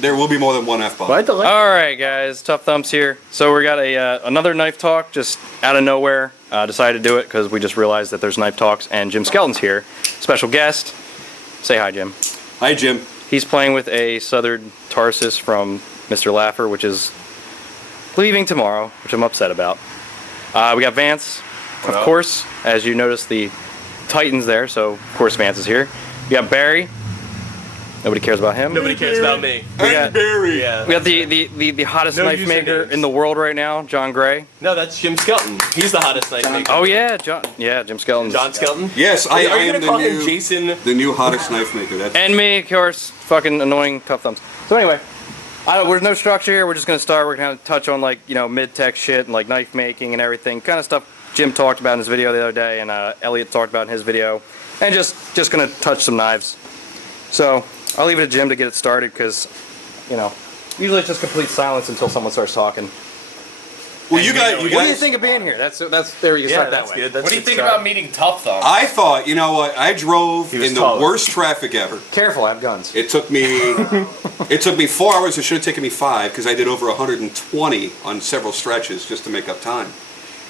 There will be more than one F-bomb. All right, guys, Tough Thumbs here. So we got another knife talk just out of nowhere. Decided to do it because we just realized that there's knife talks, and Jim Skelton's here, special guest. Say hi, Jim. Hi, Jim. He's playing with a Southern Tarsus from Mr. Laffer, which is leaving tomorrow, which I'm upset about. We got Vance, of course, as you notice the Titans there, so of course Vance is here. We got Barry. Nobody cares about him. Nobody cares about me. And Barry. Yeah. We got the hottest knife maker in the world right now, John Gray. No, that's Jim Skelton. He's the hottest knife maker. Oh yeah, Jim Skelton. John Skelton? Yes, Are you am gonna call him Jason? The new hottest knife maker. That's And me, of course, fucking annoying Tough Thumbs. So anyway, there's no structure here. We're just gonna start. We're gonna touch on like mid-tech shit and like knife making and everything, kind of stuff Jim talked about in his video the other day, and Elliot talked about in his video, and just gonna touch some knives. So I'll leave it to Jim to get it started because, usually it's just complete silence until someone starts talking. well, you guys. What do you think of being here? That's there. You start that way. Good. What do you think about meeting Tough Thumbs? I thought, you know what? I drove in the worst traffic ever. Careful, I have guns. It took me 4 hours. It should have taken me 5 because I did over 120 on several stretches just to make up time.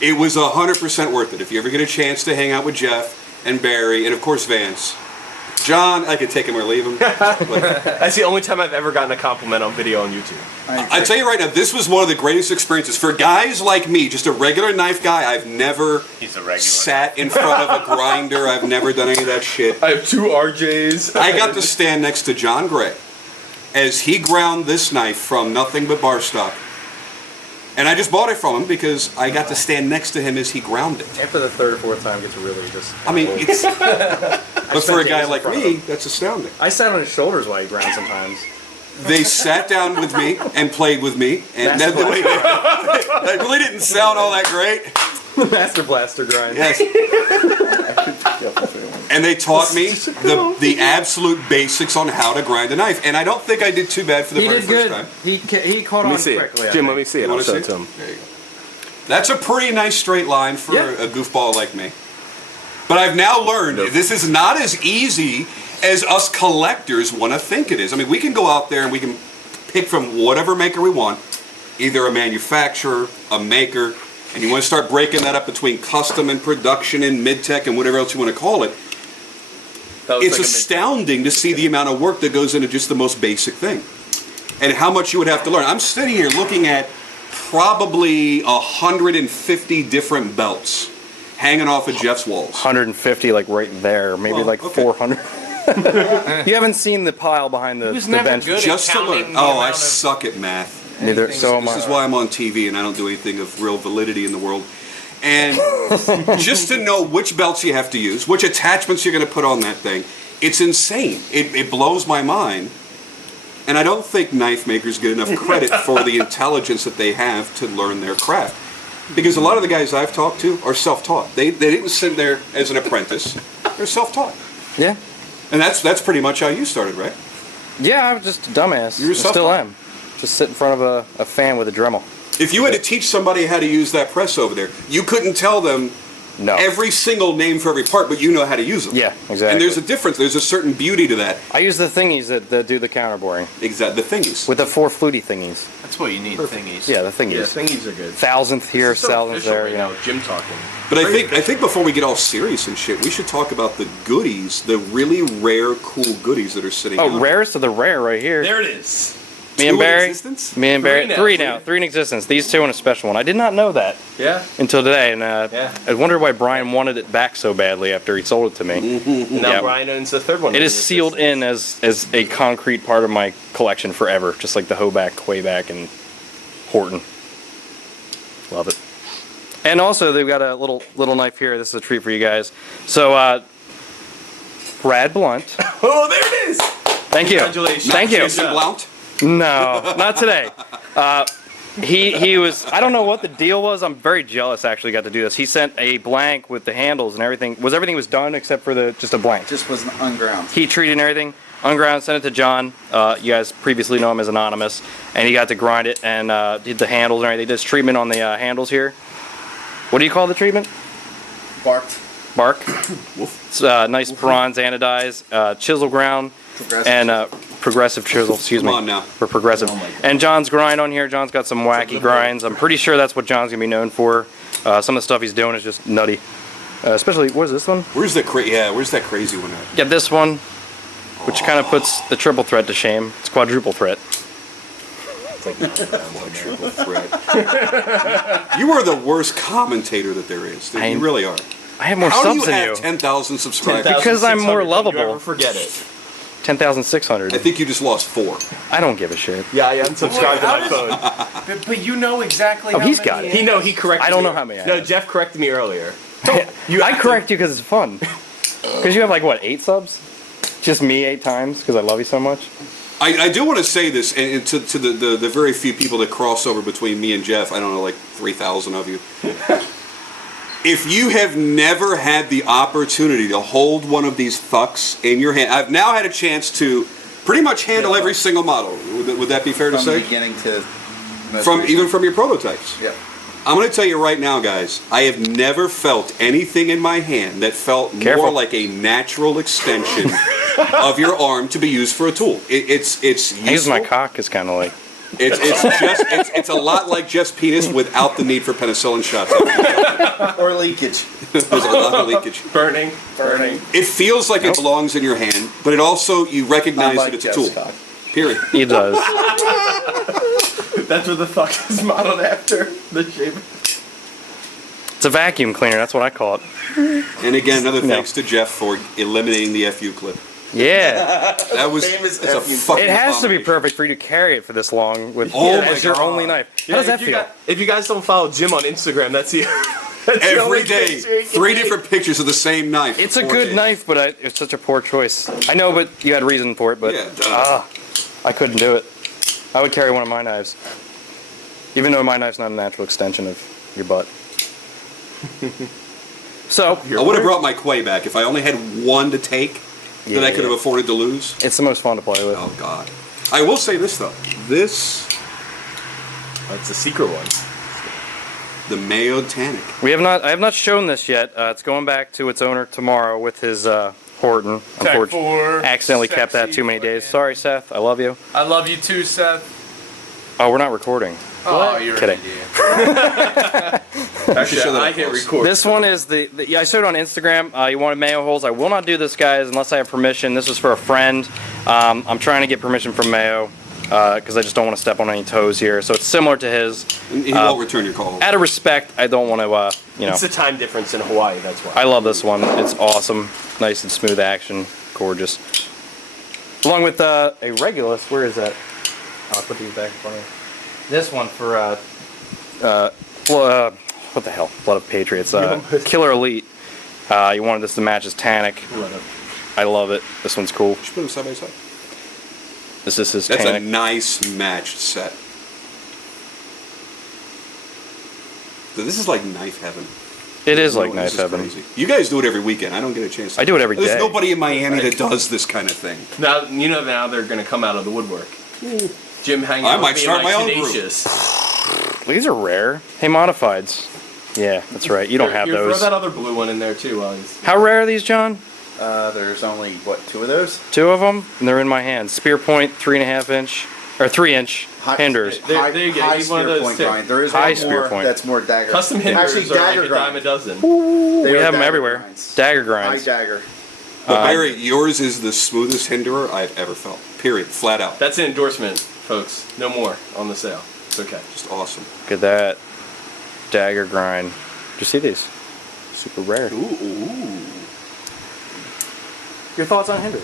It was 100% worth it. If you ever get a chance to hang out with Jeff and Barry and of course Vance. John, I could take him or leave him. That's the only time I've ever gotten a compliment on video on YouTube. I tell you right now, this was one of the greatest experiences. For guys like me, just a regular knife guy, I've never sat in front of a grinder. I've never done any of that shit. I have 2 RJs. I got to stand next to John Gray as he ground this knife from nothing but bar stock. And I just bought it from him because I got to stand next to him as he ground it. After the 3rd or 4th time, it gets really just... I mean, it's... But for a guy like me, that's astounding. I sat on his shoulders while he ground sometimes. They sat down with me and played with me, and that really didn't sound all that great. Master Blaster grind. Yes. And they taught me the absolute basics on how to grind a knife, and I don't think I did too bad for the very first time. He caught on quickly. Jim, let me see it. I'll show it to him. There you go. That's a pretty nice straight line for a goofball like me. But I've now learned this is not as easy as us collectors want to think it is. I mean, we can go out there and we can pick from whatever maker we want, either a manufacturer, a maker, and you want to start breaking that up between custom and production and mid-tech and whatever else you want to call it. It's astounding to see the amount of work that goes into just the most basic thing and how much you would have to learn. I'm sitting here looking at probably 150 different belts hanging off of Jeff's walls. 150, like right there, maybe 400. You haven't seen the pile behind the bench. Just to learn. Oh, I suck at math. Neither. So am I. This is why I'm on TV and I don't do anything of real validity in the world. And just to know which belts you have to use, which attachments you're going to put on that thing, it's insane. It blows my mind. And I don't think knife makers get enough credit for the intelligence that they have to learn their craft. Because a lot of the guys I've talked to are self-taught. They didn't sit there as an apprentice. They're self-taught. Yeah. And that's pretty much how you started, right? Yeah, I was just a dumbass. I still am. Just sit in front of a fan with a Dremel. If you had to teach somebody how to use that press over there, you couldn't tell them every single name for every part, but you know how to use them. Yeah, exactly. And there's a difference. There's a certain beauty to that. I use the thingies that do the counterboring. Exactly, the thingies. With the 4 fluty thingies. That's what you need, thingies. Yeah, the thingies. Yeah, thingies are good. 1,000th here, 1,000th there. You know, Jim talking. But I think before we get all serious and shit, we should talk about the goodies, the really rare, cool goodies that are sitting out. Oh, rarest of the rare right here. There it is. Me and Barry. Me and Barry. Three now. 3 in existence. These 2 and a special one. I did not know that. Yeah. Until today, and I wondered why Brian wanted it back so badly after he sold it to me. Now Brian owns the 3rd one. It is sealed in as a concrete part of my collection forever, just like the Hoback, Quayback, and Horton. Love it. And also, they've got a little knife here. This is a treat for you guys. So, Brad Blunt. Oh, there it is. Thank you. Congratulations. Thank you. Jason Blount? No, not today. He was, I don't know what the deal was. I'm very jealous actually got to do this. He sent a blank with the handles and everything. Everything was done except for just a blank. Just was unground. Heat treated and everything. Unground, sent it to John. You guys previously know him as Anonymous. And he got to grind it and did the handles and everything. He did this treatment on the handles here. What do you call the treatment? Bark. It's nice bronze anodized, chisel ground, and progressive chisel. Excuse me. Come on now. We're progressive. Oh my God. And John's grind on here. John's got some wacky grinds. I'm pretty sure that's what John's gonna be known for. Some of the stuff he's doing is just nutty. Especially, what is this one? Where's that crazy one at? Got this one, which kind of puts the triple threat to shame. It's quadruple threat. Triple threat. You are the worst commentator that there is. You really are. I have more How do subs you than have you. 10,000 subscribers? Because I'm more 10,600, don't lovable. you ever forget it. 10,600. I think you just lost 4. I don't give a shit. Yeah, I unsubscribed to How my does- phone. But you know exactly. Oh, how he's many got it. He corrected me. I don't know how many I No, have. Jeff corrected me earlier. I correct you because it's fun. Because you have like, what, 8 subs? Just me 8 times because I love you so much? I do want to say this, and to the very few people that cross over between me and Jeff, I don't know, like 3,000 of you. If you have never had the opportunity to hold one of these fucks in your hand, I've now had a chance to pretty much handle every single model. Would that be fair to From say? beginning to most Even recent. from your prototypes. Yeah. I'm going to tell you right now, guys, I have never felt anything in my hand that felt Careful. more like a natural extension of your arm to be used for a tool. It's useful. I use my cock is kind of like... It's a lot like Jeff's penis without the need for penicillin shots. Or leakage. There's a lot of leakage. Burning. It feels like it belongs in your hand, but it also, you recognize Not like that it's a Jeff's tool. cock. Period. He does. That's what the fuck is modeled after. The shape. It's a vacuum cleaner. That's what I call it. And again, another No. thanks to Jeff for eliminating the FU clip. Yeah. That was Famous that's a FU. fucking It has to be abomination. perfect for you to carry it for this long with Oh my as your God. only knife. How does that feel? If you guys don't follow Jim on Instagram, that's the that's the Every only day, picture you can 3 see. different pictures of the same knife. It's for a 4 good days. knife, but it's such a poor choice. I know, but you had reason for it. But Yeah, duh. I couldn't do it. I would carry one of my knives, even though my knife's not a natural extension of your butt. So I would have brought my Quay back if I only had one to take that I could have afforded to lose. it's the most fun to play with. Oh God! I will say this though. This That's a secret one. the Mayo Tannic. I have not shown this yet. It's going back to its owner tomorrow with his Horton. Unfortunately, accidentally kept that too many days. Sorry, Seth. I love you. I love you too, Seth. Oh, we're not recording. Oh, you're Kidding. an idiot. Actually, show that I up hit close. record. This one is I showed it on Instagram. You wanted Mayo holes. I will not do this, guys, unless I have permission. This is for a friend. I'm trying to get permission from Mayo because I just don't want to step on any toes here. So it's similar to his. He won't return your call. Out of respect, I don't want to, It's the time difference in Hawaii. That's why. I love this one. It's awesome. Nice and smooth action. Gorgeous. Along with a Regulus. Where is that? I'll put these back in front of me. This one for what the hell? Blood of Patriots. Killer Elite. You wanted this to match his Tannic. I love it. This one's cool. Just put them side by side. This is his That's a Tannic. nice matched set. So this is like knife heaven. It is like This knife is heaven. crazy. You guys do it every weekend. I don't get a chance. I do it every There's day. nobody in Miami that does this kind of thing. Now now they're gonna come out of the woodwork. Jim hanging I out might with me start like my own group. Tenacious. These are rare. Hey, modifieds. Yeah, that's right. You don't have Here, those. Throw that other blue one in there too. While he's... How rare are these, John? There's only, 2 of those? 2 of them, and they're in my hand. Spear point, 3.5 inch, or 3 inch hinders. There you go. High He's one of spear those point too. grind. There is High one spear more point. that's more dagger. Custom hinders Actually, are like dagger a dime a grind. dozen. We are have them dagger everywhere. grinds. Dagger High grinds. dagger. But Barry, yours is the smoothest hinderer I've ever felt. Period. Flat out. That's an endorsement, folks. No more on the sale. It's okay. Just awesome. Look at that. Dagger grind. Did you see these? Super rare. Ooh. Your thoughts on hinderer?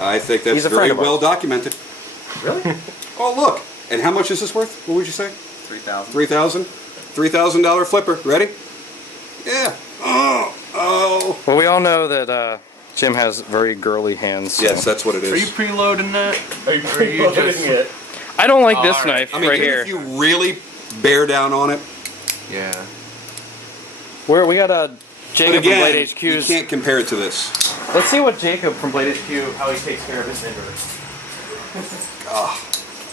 I think that's He's a very friend of well ours. documented. Really? Oh, look. And how much is this worth? What would you say? 3,000. $3,000? $3,000 flipper. Ready? Yeah. Oh. Well, we all know that Jim has very girly hands. So. Yes, that's what it Are you is. preloading that? Are you just? it. I don't like this All right. knife I mean, right even here. if you really bear down on it, Yeah. Where we got but Jacob again, from Blade you HQ's. can't compare it to this. Let's see what Jacob from Blade HQ, how he takes care of his hinderer.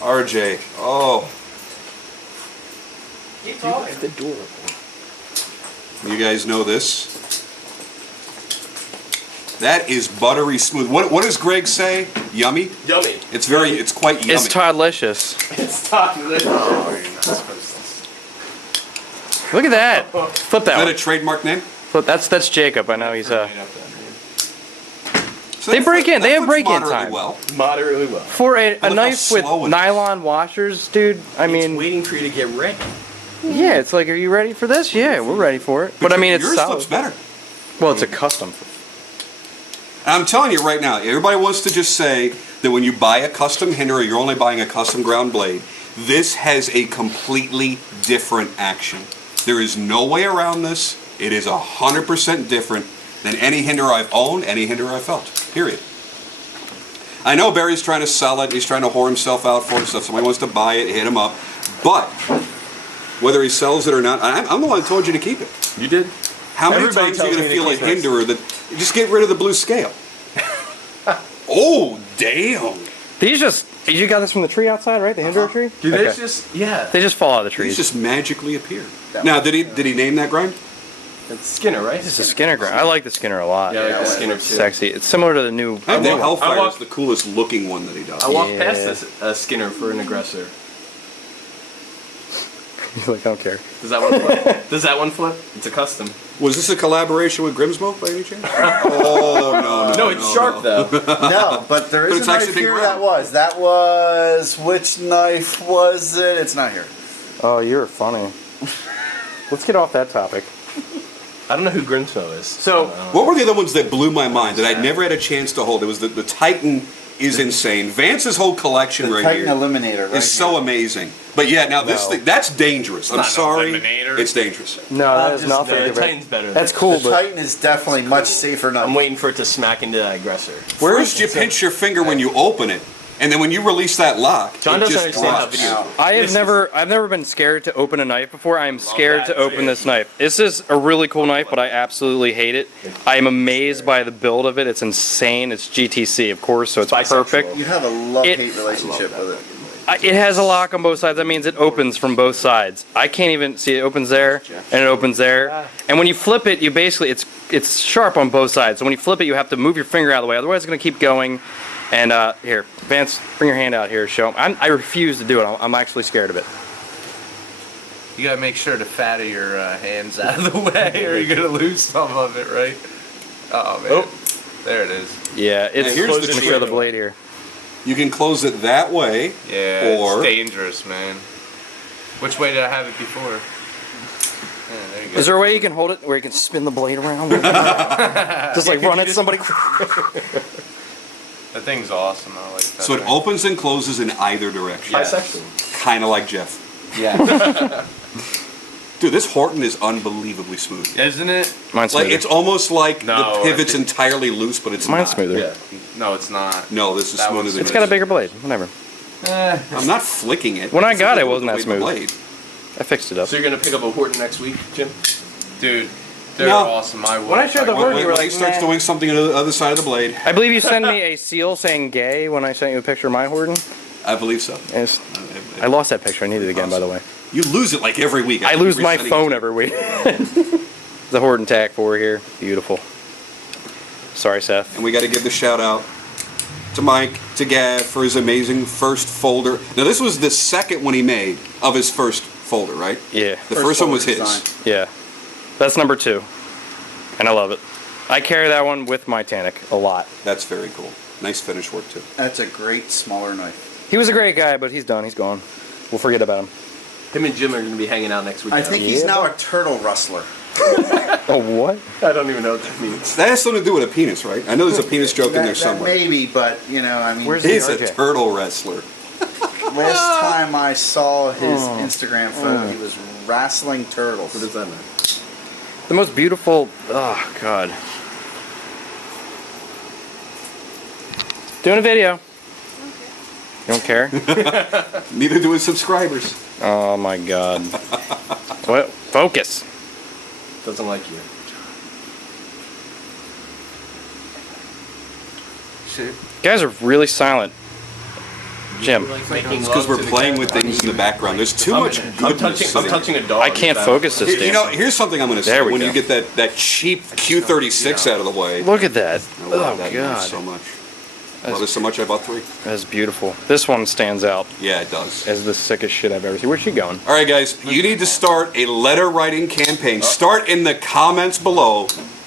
RJ. Oh. Keep talking. The door. You guys know this? That is buttery smooth. What does Greg say? Yummy? Yummy. It's quite yummy. It's Toddlicious. It's delicious. Oh, you're not supposed to. Look at that. Flip that Is that one. a trademark name? Flip. That's Jacob. I know he's Made up that name. So They that break in. They have flips break-in moderately time. well. Moderately well. for a how knife with slow it is. nylon washers, dude. I It's mean, waiting for you to get ready. yeah. It's like, are you ready for this? Yeah, we're ready for it. But I mean, it's yours solid. flips better. Well, it's a custom. I'm telling you right now, everybody wants to just say that when you buy a custom hinder, you're only buying a custom ground blade. This has a completely different action. There is no way around this. It is 100% different than any hinder I've owned, any hinder I've felt. Period. I know Barry's trying to sell it. He's trying to whore himself out for it. So if somebody wants to buy it, hit him up. But whether he sells it or not, I'm the one that told you to keep it. You did? How many Everybody times are you tells going to me to feel a keep this. hinder that just get rid of the blue scale? Oh, damn. You got this from the tree outside, right? The hinder tree? Dude, Okay. it's just, yeah. They just fall out of the These trees. just magically appear. Now, did he name that grind? It's Skinner, right? It's a Skinner grind. I like the Skinner a lot. Yeah, I like the Yeah, Skinner It's too. sexy. It's similar to the new. I think the Hellfire walked- is the coolest looking one that he does. I walked Yeah. past this Skinner for an aggressor. Like, I don't care. Does that one flip? Does that one flip? It's a custom. Was this a collaboration with Grimsmo by any chance? Oh, no. No, it's sharp though. No, but there But is it's a actually knife big here round. that was, which knife was it? It's not here. Oh, you're funny. Let's get off that topic. I don't know who Grimsmo is. So What were the other ones that blew my mind that I'd never had a chance to hold? It was the Titan is insane. Vance's whole collection The right Titan here Eliminator, right? is so amazing. But yeah, now this No. thing, that's dangerous. I'm not an sorry. Eliminator. It's dangerous. No, that is just- nothing. the to do. Titan's better. That's cool, The but Titan is definitely much safer knife. I'm waiting for it to smack into that aggressor. First, you pinch your finger when you open it, and then when you release that lock, John it doesn't just understand how drops. video. I've never been scared to open a knife before. I am scared to that. open this knife. This is a really cool knife, but I absolutely hate it. I am amazed by the build of it. It's insane. It's GTC, of course, so it's Bisexual. perfect. You have a love-hate relationship with it. It has a lock on both sides. That means it opens from both sides. I can't even see it opens there and it opens there. And when you flip it, you basically it's sharp on both sides. So when you flip it, you have to move your finger out of the way. Otherwise, it's going to keep going. And here, Vance, bring your hand out here. Show 'em. I refuse to do it. I'm actually scared of it. You gotta make sure the fat of your hands out of the way, or you're gonna lose some of it, right? Oh man, there it is. Yeah, it's. And here's the Let me trick. show the blade here. You can close it that way, Yeah, or it's dangerous, man. Which way did I have it before? Yeah, there you go. Is there a way you can hold it where you can spin the blade around? Just like run at somebody. That thing's awesome. I like that. so it thing. opens and closes in either direction. Bisexual. Kind of like Jeff. Yeah. Dude, this Horton is unbelievably smooth. Isn't it? Mine's Like smoother. it's almost like No, the pivot's I think- entirely loose, but it's Mine's not. smoother. Yeah. No, it's not. No, this is That smoother was- than It's got a bigger blade. Whatever. I'm not flicking it. When I It's got something it, it with wasn't the that weight of the smooth. I fixed it up. So you're gonna pick up a Horton next week, Jim? Dude, they're No. awesome. I When I showed the blade. Horton, When, you were when he like, starts "Nah." doing something on the other side of the blade, I believe you sent me a seal saying gay when I sent you a picture of my Horton. I believe so. It's- I lost that picture. I need it again, by the way. You lose it like every week. I keep lose my resending it. phone every week. The Horton TAC 4 here. Beautiful. Sorry, Seth. And we got to give the shout out to Mike, to Gav for his amazing first folder. Now this was the second one he made of his first folder, right? Yeah. The first one was folder his. design. Yeah. That's number 2. And I love it. I carry that one with my Tannic a lot. That's very cool. Nice finish work too. That's a great smaller knife. He was a great guy, but he's done. He's gone. We'll forget about him. Him and Jim are gonna be hanging out next week. I now. think he's Yeah. now a turtle rustler. Oh, what? I don't even know what that means. That has something to do with a penis, right? I know there's a penis joke in there That somewhere. maybe, but you know, I mean, Where's He's the a RJ? turtle wrestler. last time I saw his Oh. Instagram photo, he was wrestling turtles. What does that mean? The most beautiful. Oh, God. Doing a video. You don't care? Neither do his subscribers. Oh, my God. What? Focus. Doesn't like you. Shit. You guys are really silent. Jim. Because we're playing with things in the background. There's too much goodness. I'm touching a dog. I can't focus this You damn. know, here's something I'm going to say. There we When go. you get that cheap Q36 out of the way, Look at that. I love Oh that god. knife so much. I love it so much I bought 3. That's beautiful. This one stands out Yeah, it does. as the sickest shit I've ever seen. Where's she going? All right, guys, you need to start a letter writing campaign. Start in the comments below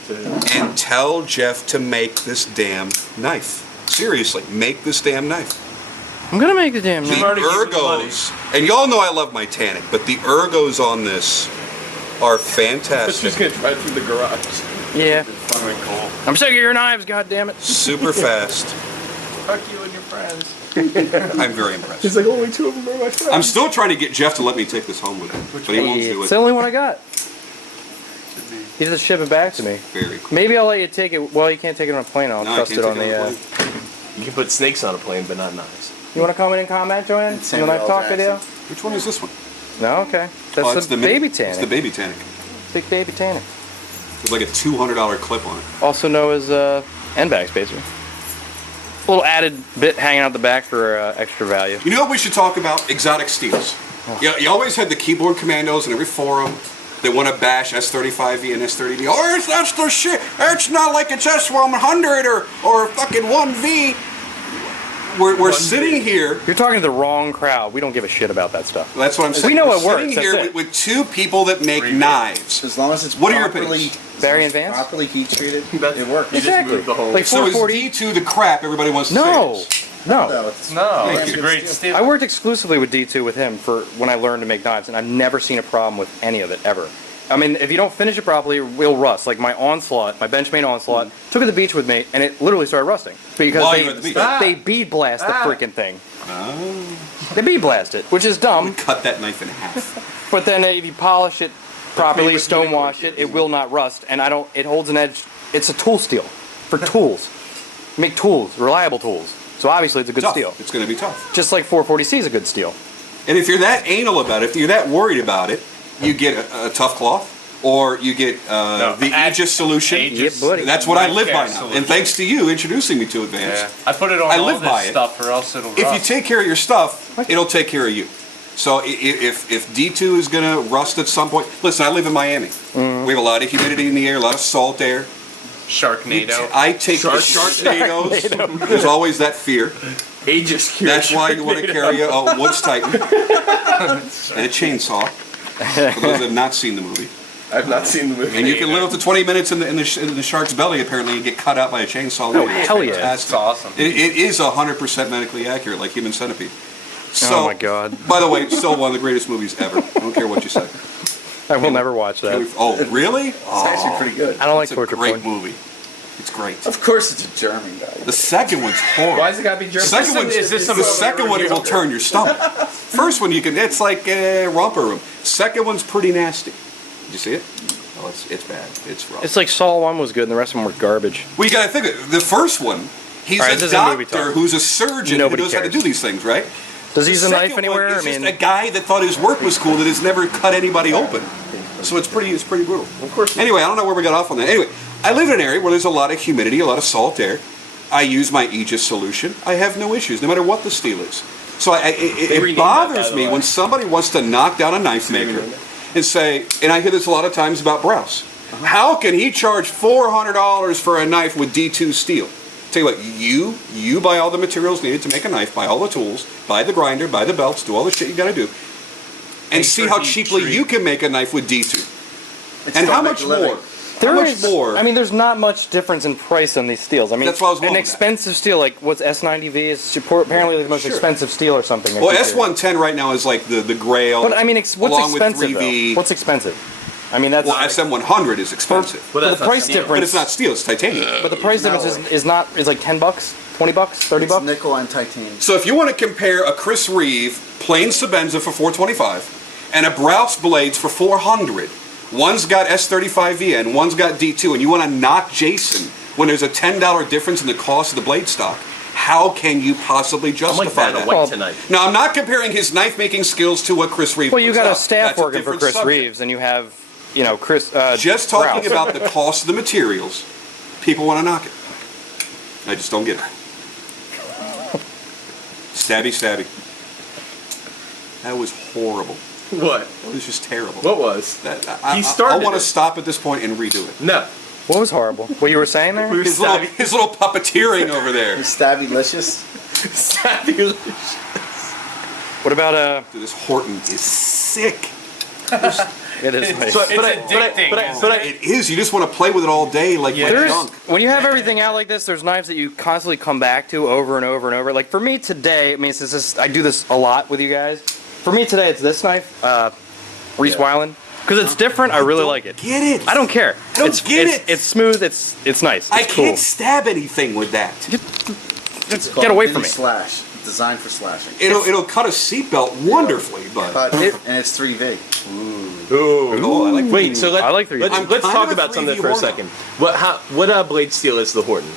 and tell Jeff to make this damn knife. Seriously, make this damn knife. I'm gonna make the damn The knife. already given the money. ergos, and y'all know I love my tannic, but the ergos on this are It's fantastic. just gonna try through the garage. Yeah. Fucking cool. I'm sick of your knives, god damn it. Super fast. Fuck you and your friends. I'm very impressed. He's like, only 2 of them are my friends. I'm still trying to get Jeff to let me take this home with him, but he won't do It's the it. only one I got. He just ship it back to me. Very cool. Maybe I'll let you take it. Well, you can't take it on a plane. I'll No, I trust can't it on take it the. on a plane. You can put snakes on a plane, but not knives. You want to come in and comment, Joanne? On the Samuel Knife L. Talk Jackson. video? Which one is this one? No, okay. That's Oh, it's the mini- baby It's the tannic. baby tannic. Big baby tannic. With like a $200 clip on it. Also known as end bags, basically. A little added bit hanging out the back for extra value. You know what we should talk about? Exotic steels. You always had the keyboard commandos in every forum. They want to bash S35V and S30V. Oh, that's the shit. It's not like it's S100 or fucking 1V. We're sitting here. You're talking to the wrong crowd. We don't give a shit about that stuff. That's what I'm saying. We know We're it works, sitting that's here it. with 2 people that make knives. As long as it's What are your properly, opinions? Barry and Vance? properly heat treated, That's- it works. You just Exactly. moved the whole. Like So is 440. D2 the crap everybody wants to No. say? No. No, it's No, damn it's a good great steel. steel. I worked exclusively with D2 with him for when I learned to make knives, and I've never seen a problem with any of it, ever. I mean, if you don't finish it properly, it will rust. Like my Onslaught, my Benchmade Onslaught, took it to the beach with me, and it literally started rusting. Because While they, you were at the beach. they bead blast the freaking thing. They bead blast it, which is dumb, Cut that knife in half. but then if you polish it properly, stonewash it, it will not rust, and it holds an edge. It's a tool steel for tools. Make tools, reliable tools. So obviously it's a good Tough. steel. It's going to be tough. Just like 440C is a good steel. And if you're that anal about it, if you're that worried about it, you get a tough cloth, or you get the Aegis solution. Aegis. Yeah, buddy. That's what I live by now. Solution. And thanks to you introducing me to Advance. Yeah. I put it on I all live this by it. stuff, or else it'll If you rust. take care of your stuff, it'll take care of you. So if D2 is going to rust at some point, listen, I live in Miami. We have a lot of humidity in the air, a lot of salt air. Sharknado. I take the Sharknadoes. There's always that fear. Aegis cure. That's why you want to carry a Woods Titan and a chainsaw. For those that have not seen the movie. I've not seen the movie. And you can live up to 20 minutes in the shark's belly, apparently, and get cut out by a chainsaw. Oh, hell yeah. Fantastic. It's awesome. It is 100% medically accurate, like Human Centipede. So, Oh my God. By the way, still one of the greatest movies ever. I don't care what you say. I will never watch that. Oh, really? It's actually pretty good. I don't like It's a torture great porn. movie. It's great. Of course, it's a German guy. The second one's horrible. Why's it gotta be German? Second one, is this some- the second one will turn your stomach. First one you can, it's like romper room. Second one's pretty nasty. Did you see it? Oh, it's bad. It's rough. It's like Saw 1 was good and the rest of them were garbage. Well, you got to think of it. The first one, he's All right, a this is a movie doctor talk. who's a surgeon Nobody who knows how to cares. do these things, right? Does he use The a knife second one anywhere? is I just mean, a guy that thought his work was cool that has never cut anybody open. So it's pretty brutal. Of course. Anyway, I don't know where we got off on that. Anyway, I live in an area where there's a lot of humidity, a lot of salt air. I use my Aegis solution. I have no issues, no matter what the steel is. So it renamed bothers that, by the me way. when somebody wants to knock down a knife maker and say, and I hear this a lot of times about Browse. How can he charge $400 for a knife with D2 steel? Tell you what, you buy all the materials needed to make a knife, buy all the tools, buy the grinder, buy the belts, do all the shit you got to do, and see how cheaply you can make a knife with D2. It's And still how make much a living. more? How much more? I mean, there's not much difference in price on these steels. I mean, That's why I was going an with that. expensive steel, like what's S90V, is apparently the most Sure. expensive steel or something. Well, S110 right now is like the grail. But I mean, what's along with expensive 3V. though? What's expensive? I mean, that's Well, SM100 is expensive, But but that's the not price steel. difference. but it's not steel; it's titanium. But the price difference is like $10, $20, $30. It's nickel and titanium. So if you want to compare a Chris Reeve plain Sabenza for $425 and a Browse Blades for $400, one's got S35V and one's got D2, and you want to knock Jason when there's a $10 difference in the cost of the blade stock, how can you possibly I'm justify like that that? away Well, tonight. Now, I'm not comparing his knife making skills to what Chris Reeve. Well, you puts got a out. staff That's a working for different Chris subject. Reeves, and you have, Chris. Just talking Browse. about the cost of the materials, people want to knock it. I just don't get it. Stabby, stabby. That was horrible. What? It was just terrible. What was? I started want to it. stop at this point and redo it. No. What was horrible? What you were saying there? His little puppeteering over there. Stabby-licious. Fabulous. What about Dude, this Horton is sick. It is nice. It is. You just want to play with it all day like junk. When you have everything out like this, there's knives that you constantly come back to over and over and over. Like for me today, I mean, I do this a lot with you guys. For me today, it's this knife, Reese Weiland, because it's different. I really like it. Get it? I don't care. I don't get it. It's smooth. It's nice. It's I cool. can't stab anything with that. Get away from me. Slash. Designed for slashing. It'll cut a seatbelt wonderfully, but And it's 3V. oh, I like. Wait, so I like 3D. let's kind talk of a about something 3D for a Horton. second. What blade steel is the Horton?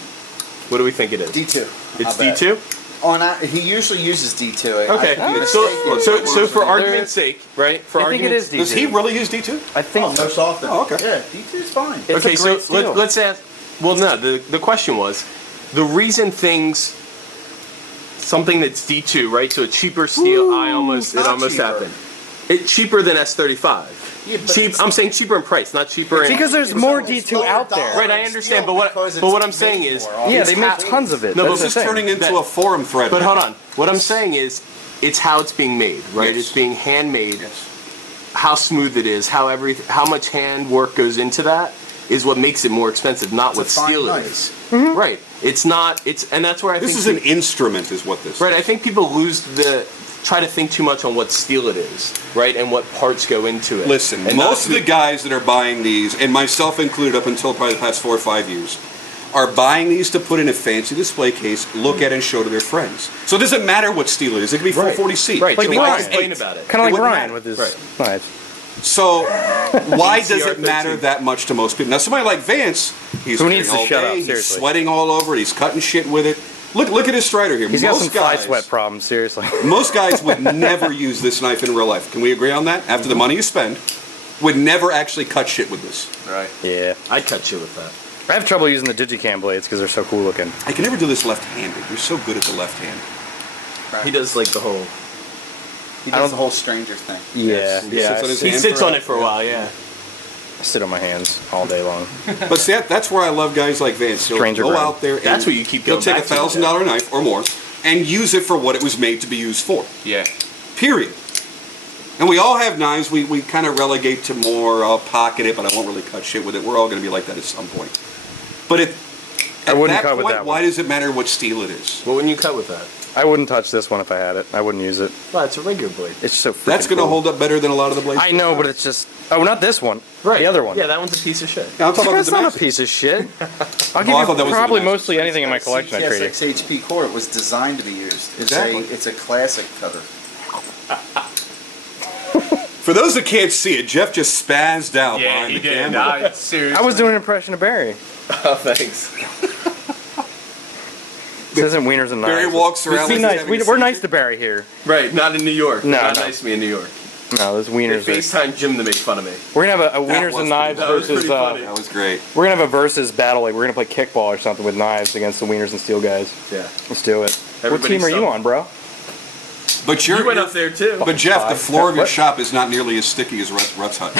What do we think it is? D2. It's I bet. D2? Oh, and he usually uses D2. I Okay, could be so mistaken. so for argument's sake, right? For I think it argument's is D2. Does he really use D2? I think so. most often. Oh, okay. Yeah, D2 is fine. It's okay, a so great steel. let's ask. Well, no. The question was the reason things. Something that's D2, right? So a cheaper steel. It almost cheaper. happened. It's cheaper than S35. Yeah, but Cheap. it's- I'm saying cheaper in price, not cheaper in. Because there's more D2 out there. Right, I understand, but what I'm saying is, Yeah, it's they make how- tons of it. No, but That's the This is thing. turning into That- a forum thread. But hold on. What I'm saying is, it's how it's being made, right? Yes. It's being handmade. Yes. How smooth it is, how much hand work goes into that is what makes it more expensive, not It's what a fine steel it knife. is. Right. It's not. And that's where I This think is an instrument, is what this. right. I think people try to think too much on what steel it is, right, and what parts go into it. Listen, And most of not- the guys that are buying these, and myself included up until probably the past 4 or 5 years, are buying these to put in a fancy display case, look at, and show to their friends. So it doesn't matter what steel it is. It could be 440C. Right. Like so the why Ryan. complain about it? Kind of It like wouldn't Ryan matter. with his Right. knives. So why does it CR13. matter that much to most people? Now, somebody like Vance, he's Who needs cutting to all shut day, up, he's seriously. sweating all over it, he's cutting shit with it. Look at his strider here. He's got some thigh guys, sweat problems, seriously. Most guys would never use this knife in real life. Can we agree on that? After the money you spend, would never actually cut shit with this. Right. Yeah. I'd cut you with that. I have trouble using the Digicam blades because they're so cool looking. I can never do this left-handed. You're so good at the left hand. He does like the whole. He does the whole Stranger thing. Yeah. He sits on his He hand sits for on it for a while, yeah. I sit on my hands all day long. But see, that's where I love guys like Vance. He'll Stranger go brain. out there and That's what you keep he'll going take back to, $1,000 knife or more and use it for what it was made to be used for. Yeah. Period. And we all have knives. We kind of relegate to more, I'll pocket it, but I won't really cut shit with it. We're all going to be like that at some point. But at wouldn't that cut with point, that why one. does it matter what steel it is? What wouldn't you cut with that? I wouldn't touch this one if I had it. I wouldn't use it. Well, it's a regular blade. It's so freaking That's going to cool. hold up better than a lot of the blades. I know, but it's just... Oh, not this one. The other one. Yeah, that one's a piece of shit. Yeah, I'm talking about That's the not a Damascus. piece of shit. I'll give I thought you that was the probably Damascus. mostly anything in my collection I traded. CTSX HP core, it was designed to be used. Exactly. It's a classic cutter. For those that can't see it, Jeff just spazzed out Yeah, behind he the did. camera. No, seriously. I was doing an impression of Barry. Oh, thanks. This isn't Wieners and Knives. Barry walks around Be like he's nice. having a We're nice seizure. to Barry here. Right, not in New York. No, Not no. nice to me in New York. No, this They Wieners. FaceTime Jim to make fun of me. We're gonna have a That Wieners was and Knives pretty- that was versus. pretty funny. That was great. We're gonna have a versus battle. Like we're gonna play kickball or something with knives against the Wieners and Steel guys. Yeah. Let's do it. What Everybody team are you stumbled. on, bro? But You went up there too. But Jeff, the floor of your What? shop is not nearly as sticky as Rutt's hut.